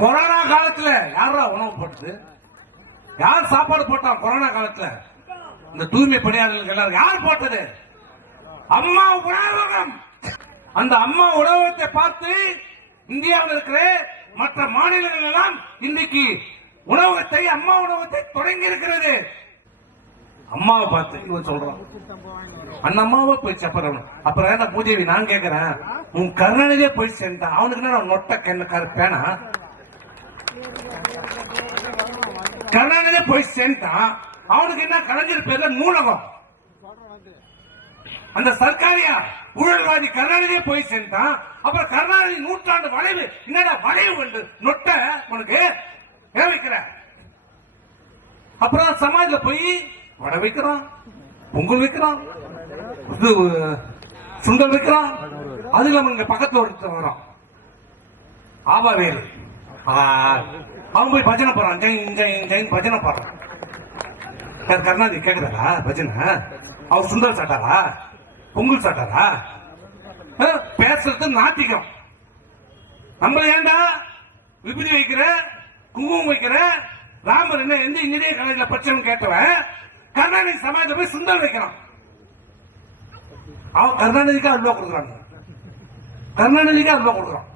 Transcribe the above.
Corona காலத்துல யாரா உணவு போட்டது? யார் சாப்பாடு போட்டான் கொரோனா காலத்துல? இந்த தூய்மை பணியாளர்களுக்கு எல்லாரும் யார் போட்டது? அம்மா உணவகம். அந்த அம்மா உணவகத்தை பார்த்து இந்தியாவில் இருக்கிற மற்ற மாநிலங்கள் எல்லாம் இன்னைக்கு உணவகத்தை அம்மா உணவகத்தை தொடங்கி இருக்கிறது அம்மாவை பார்த்து இவன் சொல்றான். அந்த அம்மாவை போய் அப்புறம் அப்புறம் என்ன பூஜை நான் கேட்கிறேன் உன் கருணாநிதியே போய் சேர்ந்தான் அவனுக்கு என்ன நொட்ட கண்ணு பேனா? கருணாநிதியே போய் சேர்ந்தான் அவனுக்கு என்ன கலைஞர் பேர்ல நூலகம்? அந்த சர்க்காரியா? ஊழல்வாதி கர்நாடகே போய் சேர்ந்தான் அப்புறம் கர்நாடக நூற்றாண்டு வளைவு என்னடா வளைவு வந்து நொட்ட உனக்கு? வைக்கிற? அப்புறம் சமாஜ்ல போய் வடை வைக்கிறோம் பொங்கல் வைக்கிறோம் இது சுண்டல் வைக்கிறோம் அது நம்ம இங்க பக்கத்துல ஒருத்தர் வரோம் ஆபாவேல் அவன் போய் பஜனை போறான் ஜெயின் ஜெயின் ஜெயின் பஜனை போறான் சார் கருணாநிதி கேக்குறாரா? பஜனை? அவர் சுந்தர் சாட்டாரா? பொங்கல் சாட்டாரா? ஆ, பேசுறது நாத்திகம். நம்ம ஏண்டா விபதி வைக்கிற குங்குமம் வைக்கிற ராமர் என்ன எந்த இன்ஜினியர் கலையில பச்சைன்னு கேட்டவன் கருணாநிதி சமாஜத்தை போய் சுந்தர் வைக்கிறான் அவன் கருணாநிதிக்கு அல்வா கொடுக்குறாங்க. கருணாநிதிக்கு அல்வா கொடுக்குறான்.